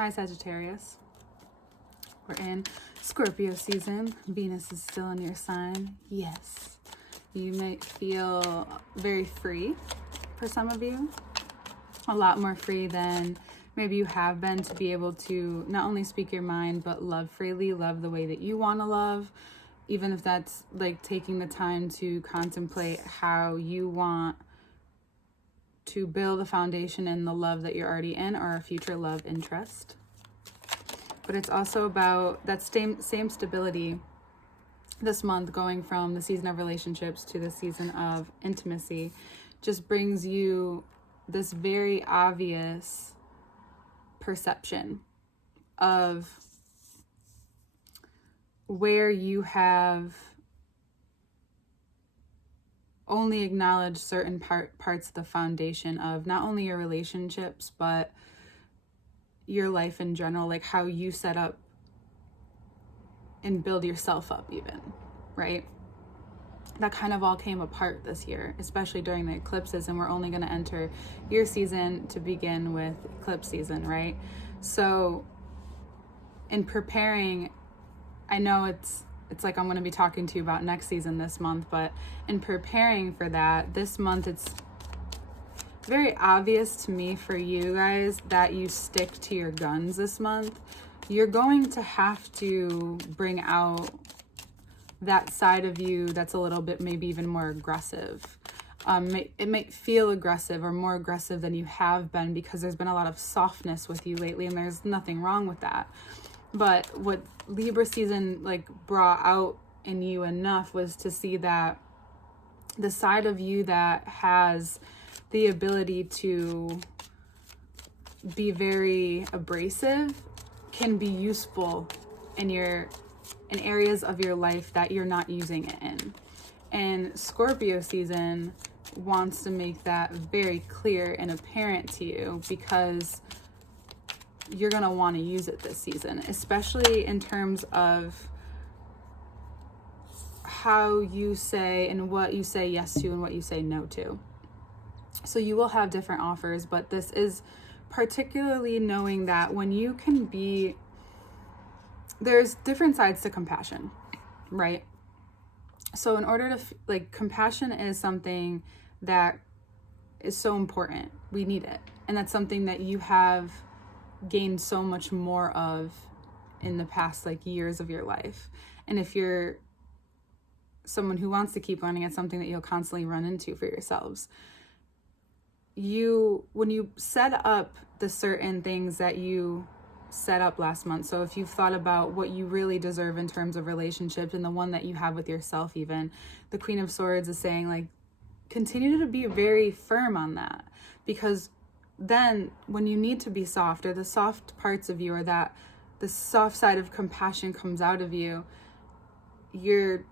Hi, Sagittarius. We're in Scorpio season. Venus is still in your sign. Yes. You might feel very free for some of you. A lot more free than maybe you have been, to be able to not only speak your mind, but love freely, love the way that you want to love. Even if that's like taking the time to contemplate how you want to build a foundation in the love that you're already in, or a future love interest. But it's also about that same stability this month, going from the season of relationships to the season of intimacy, just brings you this very obvious perception of where you have only acknowledge certain parts of the foundation of not only your relationships, but your life in general, like how you set up and build yourself up even, right? That kind of all came apart this year, especially during the eclipses, and we're only going to enter your season to begin with eclipse season, right? So in preparing, I know it's like I'm going to be talking to you about next season this month, but in preparing for that, this month, it's very obvious to me for you guys that you stick to your guns this month. You're going to have to bring out that side of you that's a little bit maybe even more aggressive. It might feel aggressive or more aggressive than you have been, because there's been a lot of softness with you lately, and there's nothing wrong with that. But what Libra season like brought out in you enough was to see that the side of you that has the ability to be very abrasive can be useful in areas of your life that you're not using it in. And Scorpio season wants to make that very clear and apparent to you, because you're going to want to use it this season, especially in terms of how you say and what you say yes to and what you say no to. So you will have different offers, but this is particularly knowing that when you can be, there's different sides to compassion, right? So in order to, compassion is something that is so important. We need it. And that's something that you have gained so much more of in the past years of your life. And if you're someone who wants to keep learning, it's something that you'll constantly run into for yourselves. When you set up the certain things that you set up last month, so if you've thought about what you really deserve in terms of relationships, and the one that you have with yourself, even the Queen of Swords is saying continue to be very firm on that, because then when you need to be soft, or the soft parts of you, or that the soft side of compassion comes out of you, you're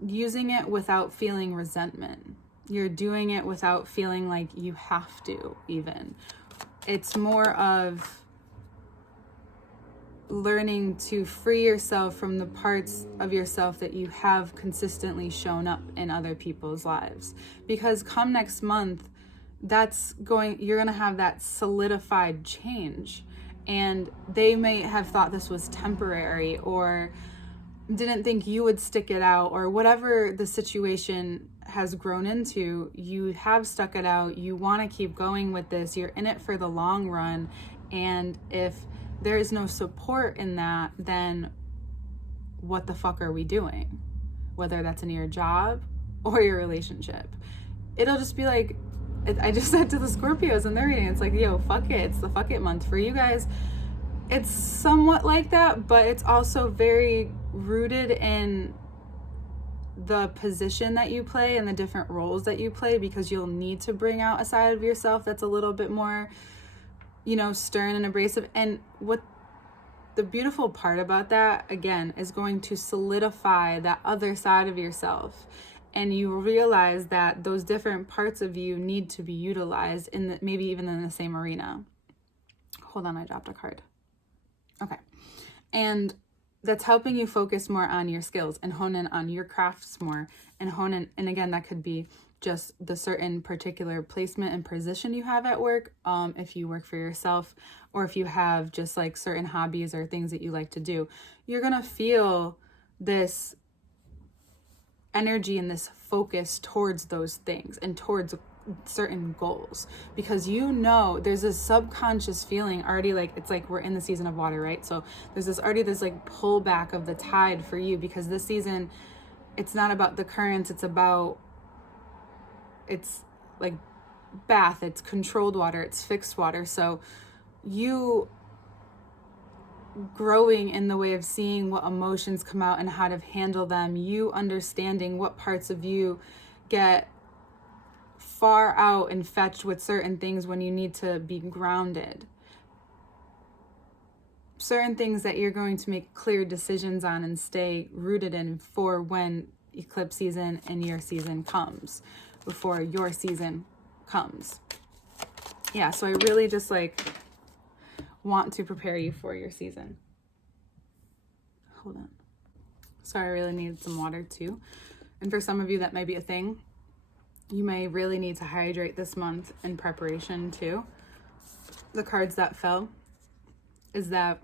using it without feeling resentment. You're doing it without feeling like you have to even. It's more of learning to free yourself from the parts of yourself that you have consistently shown up in other people's lives. Because come next month, you're going to have that solidified change, and they may have thought this was temporary, or didn't think you would stick it out, or whatever the situation has grown into. You have stuck it out. You want to keep going with this. You're in it for the long run. And if there is no support in that, then what the fuck are we doing? Whether that's in your job or your relationship, it'll just be I just said to the Scorpios in their reading, it's yo, fuck it. It's the fuck it month for you guys. It's somewhat like that, but it's also very rooted in the position that you play and the different roles that you play, because you'll need to bring out a side of yourself that's a little bit more, stern and abrasive. And what the beautiful part about that, again, is going to solidify that other side of yourself. And you realize that those different parts of you need to be utilized maybe even in the same arena. Hold on, I dropped a card. Okay. And that's helping you focus more on your skills and hone in on your crafts more, and hone in. And again, that could be just the certain particular placement and position you have at work, if you work for yourself, or if you have just like certain hobbies or things that you like to do, you're going to feel this energy and this focus towards those things and towards certain goals, because you know there's this subconscious feeling already, like it's like we're in the season of water, right? So there's this already this like pullback of the tide for you, because this season, it's not about the currents, it's like bath, it's controlled water, it's fixed water. So you growing in the way of seeing what emotions come out and how to handle them, you understanding what parts of you get far out and fetched with certain things when you need to be grounded, certain things that you're going to make clear decisions on and stay rooted in for when eclipse season and your season comes, before your season comes. Yeah, so I really just like want to prepare you for your season. Hold on. Sorry, I really needed some water too. And for some of you, that may be a thing. You may really need to hydrate this month in preparation too. The cards that fell is that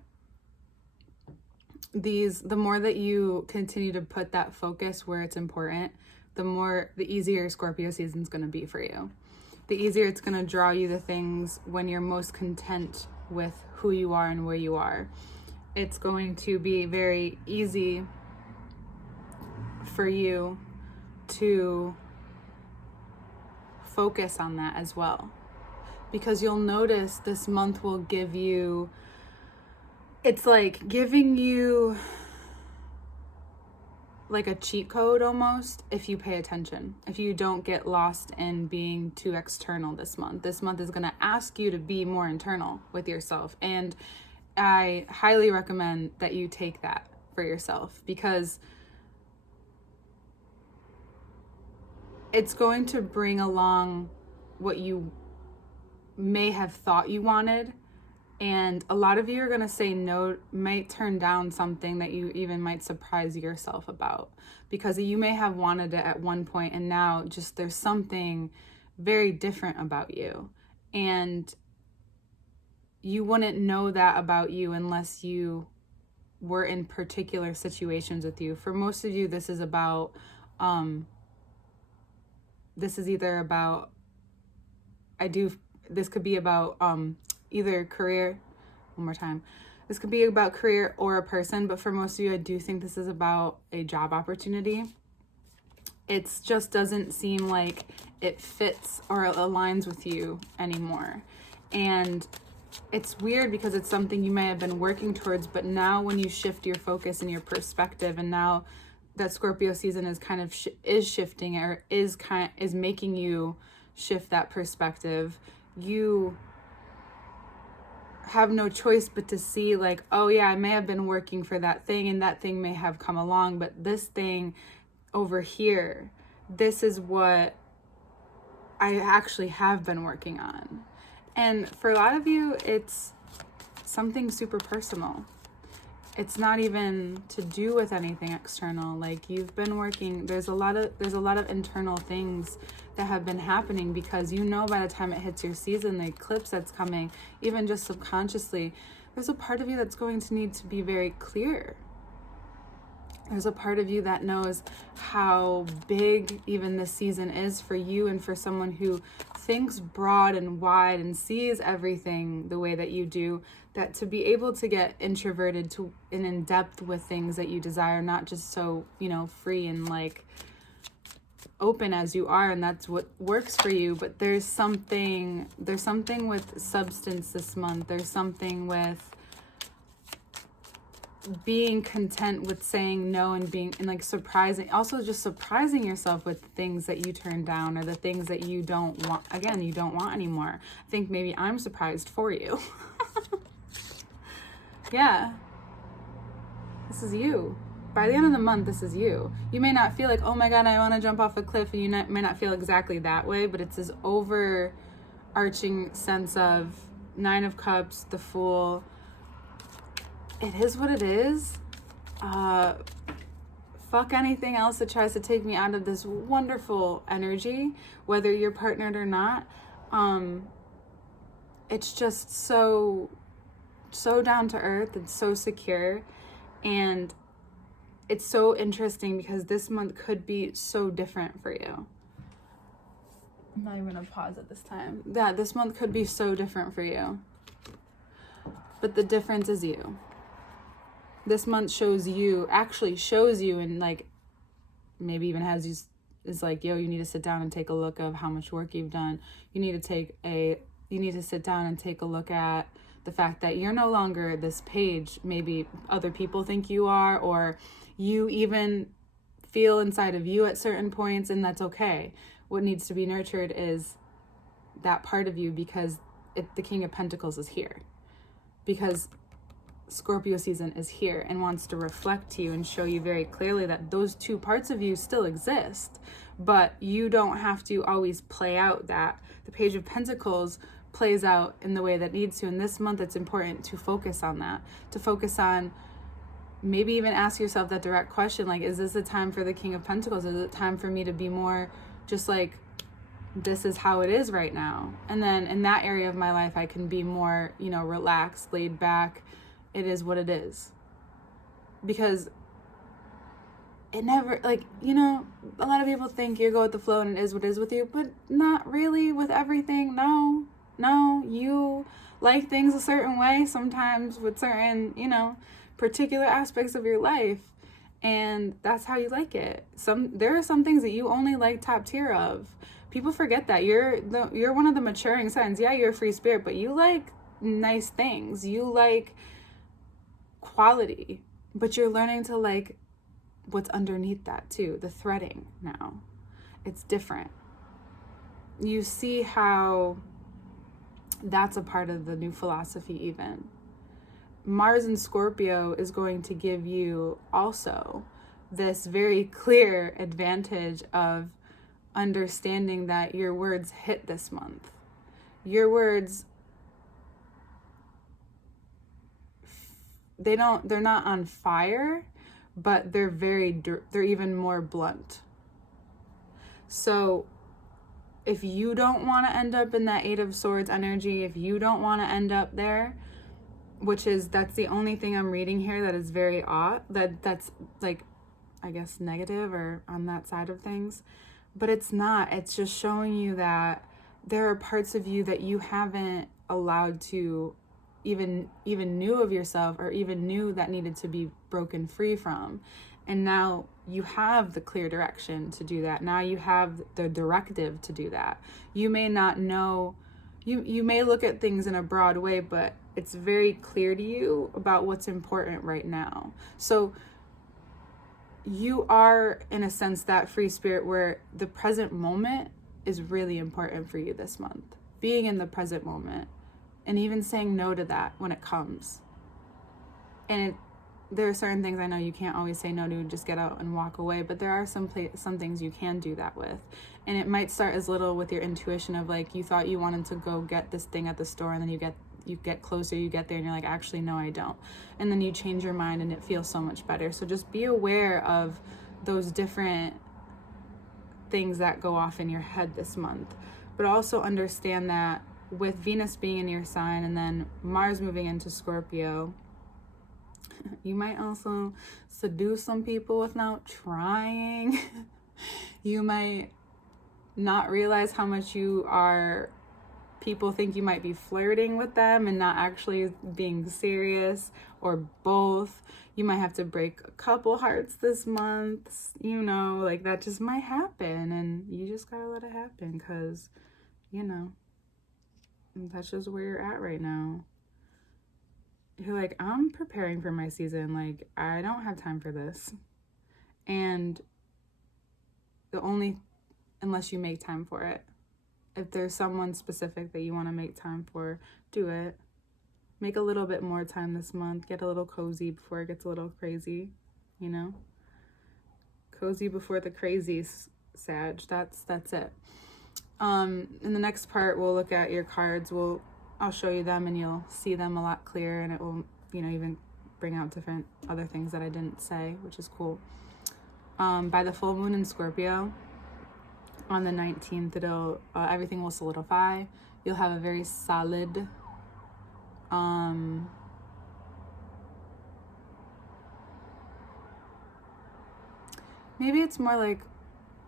the more that you continue to put that focus where it's important, the easier Scorpio season is going to be for you. The easier it's going to draw you the things when you're most content with who you are and where you are. It's going to be very easy for you to focus on that as well, because you'll notice this month will give you, it's like giving you like a cheat code almost, if you pay attention, if you don't get lost in being too external this month. This month is going to ask you to be more internal with yourself, and I highly recommend that you take that for yourself, because it's going to bring along what you may have thought you wanted. And a lot of you are going to say no, might turn down something that you even might surprise yourself about, because you may have wanted it at one point and now just there's something very different about you. And you wouldn't know that about you unless you were in particular situations with you. For most of you, this is about, this could be about either career, one more time. This could be about career or a person, but for most of you, I do think this is about a job opportunity. It just doesn't seem like it fits or aligns with you anymore. And it's weird because it's something you may have been working towards, but now when you shift your focus and your perspective, and now that Scorpio season is kind of is shifting, or is making you shift that perspective, you have no choice but to see like, oh yeah, I may have been working for that thing and that thing may have come along, but this thing over here, this is what I actually have been working on. And for a lot of you, it's something super personal. It's not even to do with anything external. Like, you've been working, there's a lot of internal things that have been happening, because you know by the time it hits your season, the eclipse that's coming, even just subconsciously, there's a part of you that's going to need to be very clear. There's a part of you that knows how big even this season is for you, and for someone who thinks broad and wide and sees everything the way that you do, that to be able to get introverted to and in depth with things that you desire, not just so, free and like open as you are, and that's what works for you. But there's something with substance this month. There's something with being content with saying no, and like surprising yourself with things that you turn down, or the things that you don't want. Again, you don't want anymore. I think maybe I'm surprised for you. Yeah, this is you. By the end of the month, this is you. You may not feel like, oh my God, I want to jump off a cliff, and you may not feel exactly that way, but it's this overarching sense of Nine of Cups, the Fool. It is what it is. fuck anything else that tries to take me out of this wonderful energy, whether you're partnered or not. It's just so down to earth and so secure. And it's so interesting because this month could be so different for you. I'm not even gonna pause at this time. Yeah, this month could be so different for you. But the difference is you. This month shows you and like maybe even has you is like, yo, you need to sit down and take a look of how much work you've done. You need to sit down and take a look at the fact that you're no longer this page maybe other people think you are, or you even feel inside of you at certain points, and that's okay. What needs to be nurtured is that part of you, because the King of Pentacles is here. Because Scorpio season is here and wants to reflect to you and show you very clearly that those two parts of you still exist, but you don't have to always play out that. The Page of Pentacles plays out in the way that needs to. And this month, it's important to focus on that, to focus on maybe even ask yourself that direct question, like, is this a time for the King of Pentacles? Is it time for me to be more just like, this is how it is right now? And then in that area of my life, I can be more, relaxed, laid back. It is what it is. Because it never, a lot of people think you go with the flow and it is what it is with you, but not really with everything. No, you like things a certain way sometimes with certain, particular aspects of your life. And that's how you like it. There are some things that you only like top tier of. People forget that you're one of the maturing signs. Yeah, you're a free spirit, but you like nice things. You like quality, but you're learning to like what's underneath that too. The threading now, it's different. You see how that's a part of the new philosophy even. Mars in Scorpio is going to give you also this very clear advantage of understanding that your words hit this month. Your words, they're not on fire, but they're even more blunt. So if you don't want to end up in that Eight of Swords energy, if you don't want to end up there, that's the only thing I'm reading here that is very odd, that's like, I guess, negative or on that side of things. But it's not. It's just showing you that there are parts of you that you haven't allowed to even knew of yourself, or even knew that needed to be broken free from. And now you have the clear direction to do that. Now you have the directive to do that. You may not know, you may look at things in a broad way, but it's very clear to you about what's important right now. So you are, in a sense, that free spirit where the present moment is really important for you this month. Being in the present moment and even saying no to that when it comes. And there are certain things I know you can't always say no to, just get out and walk away, but there are some things you can do that with. And it might start as little with your intuition of like, you thought you wanted to go get this thing at the store, and then you get closer, you get there and you're like, actually, no, I don't. And then you change your mind and it feels so much better. So just be aware of those different things that go off in your head this month. But also understand that with Venus being in your sign and then Mars moving into Scorpio, you might also seduce some people without trying. You might not realize how much people think you might be flirting with them and not actually being serious, or both. You might have to break a couple hearts this month, like that just might happen, and you just gotta let it happen, because that's just where you're at right now. You're like, I'm preparing for my season, like I don't have time for this. And unless you make time for it. If there's someone specific that you want to make time for, do it. Make a little bit more time this month. Get a little cozy before it gets a little crazy, Cozy before the crazy, Sag. That's it. In the next part, we'll look at your cards. I'll show you them and you'll see them a lot clearer, and it will, even bring out different other things that I didn't say, which is cool. By the full moon in Scorpio on the 19th, it'll everything will solidify. You'll have a very solid maybe it's more like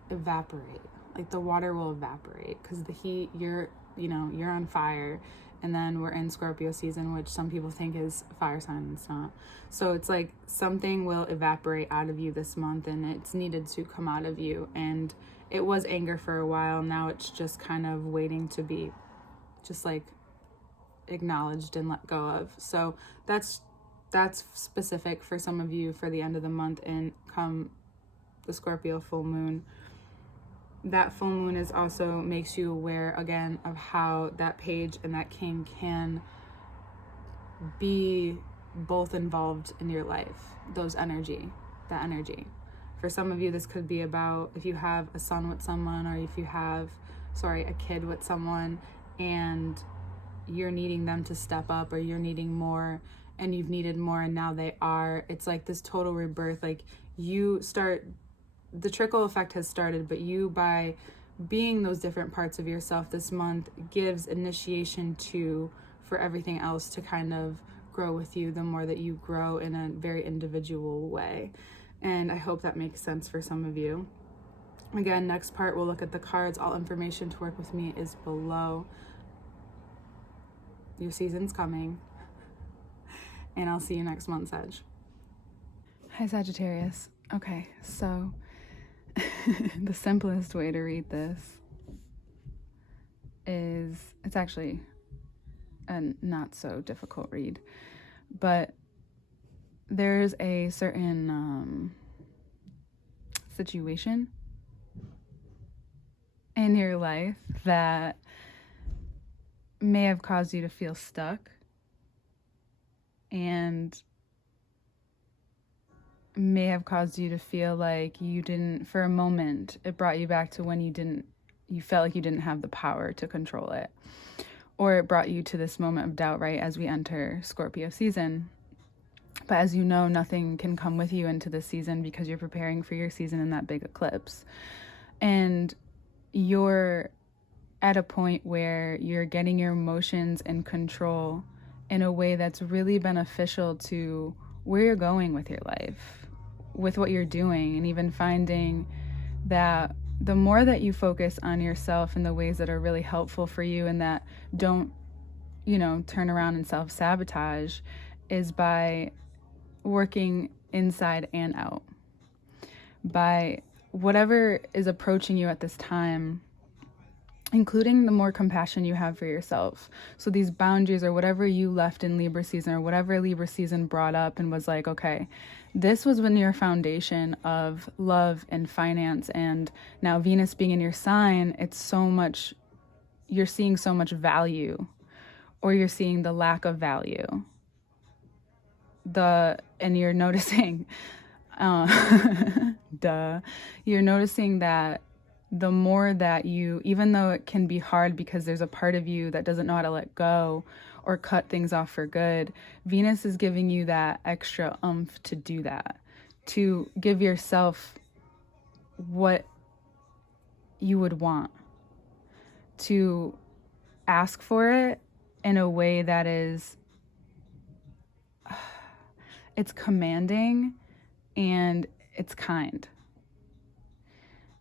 evaporate, like the water will evaporate because the heat, you're on fire, and then we're in Scorpio season, which some people think is fire sign, and it's not. So it's like something will evaporate out of you this month, and it's needed to come out of you. And it was anger for a while, now it's just kind of waiting to be just like acknowledged and let go of. So that's specific for some of you for the end of the month, and come the Scorpio full moon. That full moon is also makes you aware again of how that page and that king can be both involved in your life. That energy. For some of you, this could be about if you have a son with someone, or if you have, a kid with someone, and you're needing them to step up, or you're needing more, and you've needed more, and now they are. It's like this total rebirth. Like the trickle effect has started, but you, by being those different parts of yourself this month, gives initiation for everything else to kind of grow with you the more that you grow in a very individual way. And I hope that makes sense for some of you. Again, next part, we'll look at the cards. All information to work with me is below. Your season's coming. And I'll see you next month, Sag. Hi, Sagittarius. Okay, so the simplest way to read this is, it's actually a not so difficult read, but there's a certain situation in your life that may have caused you to feel stuck, and may have caused you to feel like you didn't, for a moment, it brought you back to when you felt like you didn't have the power to control it. Or it brought you to this moment of doubt, right, as we enter Scorpio season. But as you know, nothing can come with you into this season because you're preparing for your season in that big eclipse. And you're at a point where you're getting your emotions in control in a way that's really beneficial to where you're going with your life, with what you're doing, and even finding that the more that you focus on yourself in the ways that are really helpful for you and that don't, turn around and self-sabotage, is by working inside and out. By whatever is approaching you at this time, including the more compassion you have for yourself. So these boundaries, or whatever you left in Libra season, or whatever Libra season brought up and was like, okay, this was when your foundation of love and finance, and now Venus being in your sign, it's so much, you're seeing so much value, or you're seeing the lack of value. And you're noticing, you're noticing that the more that you, even though it can be hard because there's a part of you that doesn't know how to let go or cut things off for good, Venus is giving you that extra oomph to do that, to give yourself what you would want, to ask for it in a way that is, it's commanding and it's kind.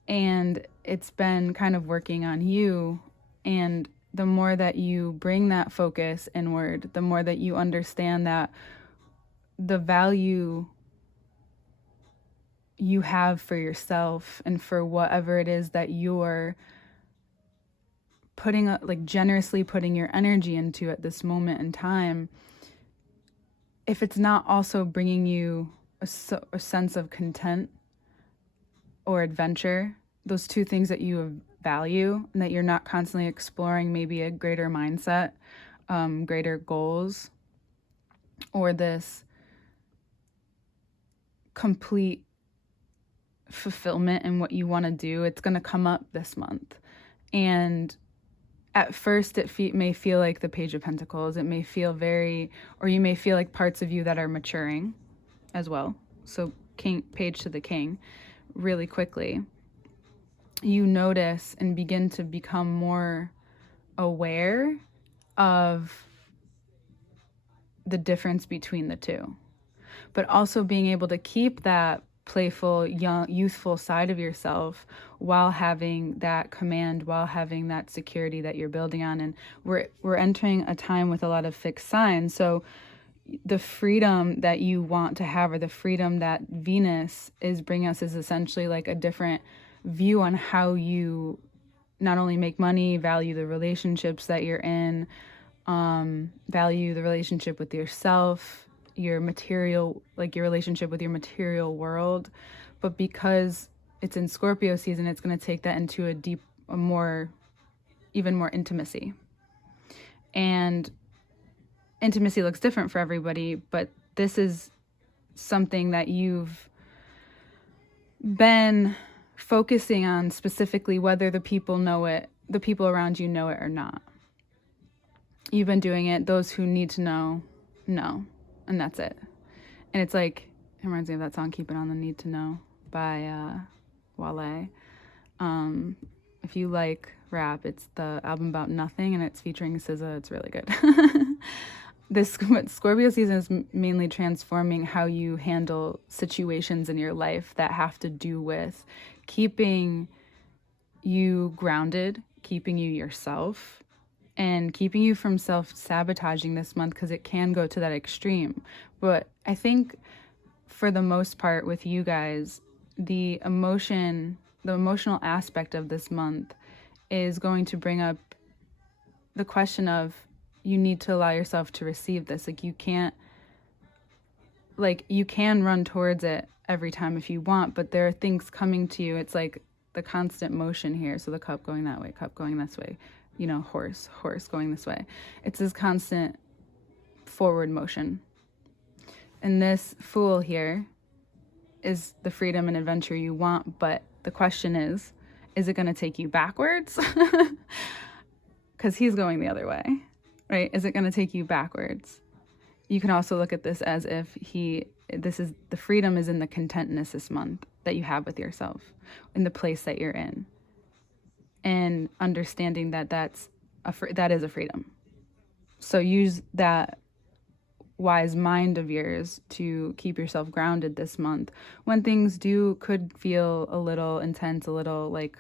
And it's been kind of working on you. And the more that you bring that focus inward, the more that you understand that the value you have for yourself and for whatever it is that you're putting, like generously putting your energy into at this moment in time, if it's not also bringing you a sense of content or adventure, those two things that you value, and that you're not constantly exploring maybe a greater mindset, greater goals, or this complete fulfillment in what you want to do, it's going to come up this month. And at first it may feel like the Page of Pentacles. It may feel or you may feel like parts of you that are maturing as well. So Page to the King. really quickly, you notice and begin to become more aware of the difference between the two, but also being able to keep that playful, young, youthful side of yourself while having that command, while having that security that you're building on. And we're entering a time with a lot of fixed signs. So the freedom that you want to have, or the freedom that Venus is bringing us, is essentially like a different view on how you not only make money, value the relationships that you're in, value the relationship with yourself, your material, like your relationship with your material world. But because it's in Scorpio season, it's going to take that into even more intimacy. And intimacy looks different for everybody, but this is something that you've been focusing on specifically, whether the people around you know it or not. You've been doing it. Those who need to know. And that's it. And it's like, it reminds me of that song, Keep It On the Need to Know by Wale. If you like rap, it's the album About Nothing, and it's featuring SZA. It's really good. This Scorpio season is mainly transforming how you handle situations in your life that have to do with keeping you grounded, keeping you yourself, and keeping you from self-sabotaging this month, because it can go to that extreme. But I think for the most part with you guys, the emotional aspect of this month is going to bring up the question of, you need to allow yourself to receive this. You can run towards it every time if you want, but there are things coming to you. It's like the constant motion here. So the cup going that way, cup going this way, horse going this way. It's this constant forward motion. And this Fool here is the freedom and adventure you want, but the question is it going to take you backwards? Because he's going the other way, right? Is it going to take you backwards? You can also look at this as if the freedom is in the contentness this month that you have with yourself, in the place that you're in, and understanding that that is a freedom. So use that wise mind of yours to keep yourself grounded this month when things could feel a little intense, a little like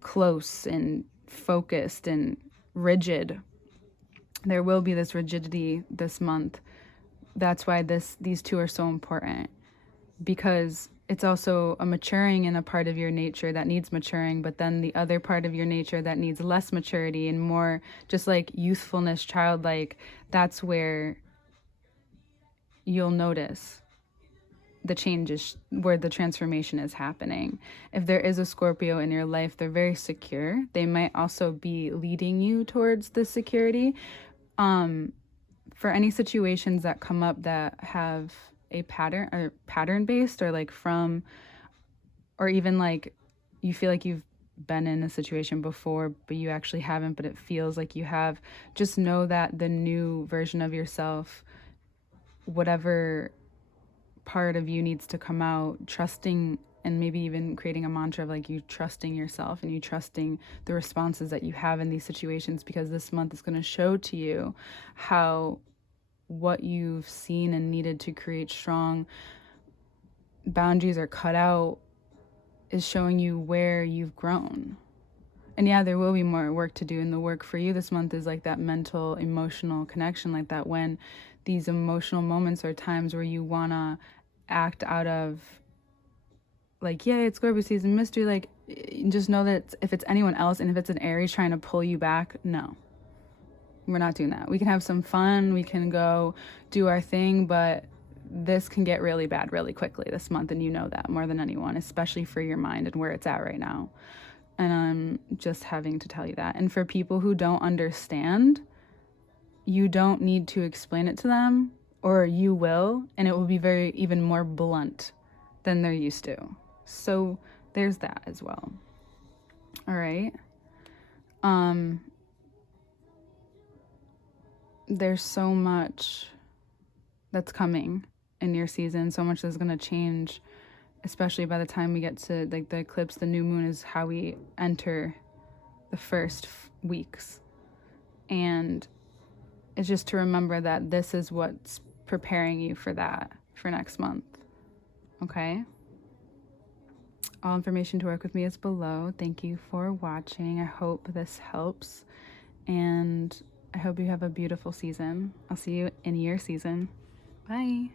close and focused and rigid. There will be this rigidity this month. That's why these two are so important, because it's also a maturing in a part of your nature that needs maturing, but then the other part of your nature that needs less maturity and more just like youthfulness, childlike. That's where you'll notice the changes, where the transformation is happening. If there is a Scorpio in your life, they're very secure. They might also be leading you towards this security. For any situations that come up that have a pattern based, or like from, or even like you feel like you've been in a situation before but you actually haven't, but it feels like you have, just know that the new version of yourself, whatever part of you needs to come out, trusting, and maybe even creating a mantra of like you trusting yourself and you trusting the responses that you have in these situations, because this month is going to show to you how what you've seen and needed to create strong boundaries or cut out is showing you where you've grown. And yeah, there will be more work to do, and the work for you this month is like that mental, emotional connection, like that when these emotional moments are times where you want to act out of like, yeah, it's Scorpio season, mystery, like just know that if it's anyone else and if it's an Aries trying to pull you back, no. We're not doing that. We can have some fun. We can go do our thing, but this can get really bad really quickly this month, and you know that more than anyone, especially for your mind and where it's at right now. And I'm just having to tell you that. And for people who don't understand, you don't need to explain it to them, or you will, and it will be even more blunt than they're used to. So there's that as well. All right. There's so much that's coming in your season, so much that's going to change especially by the time we get to like the eclipse, the new moon is how we enter the first weeks. And it's just to remember that this is what's preparing you for that, for next month. Okay? All information to work with me is below. Thank you for watching. I hope this helps. And I hope you have a beautiful season. I'll see you in your season. Bye.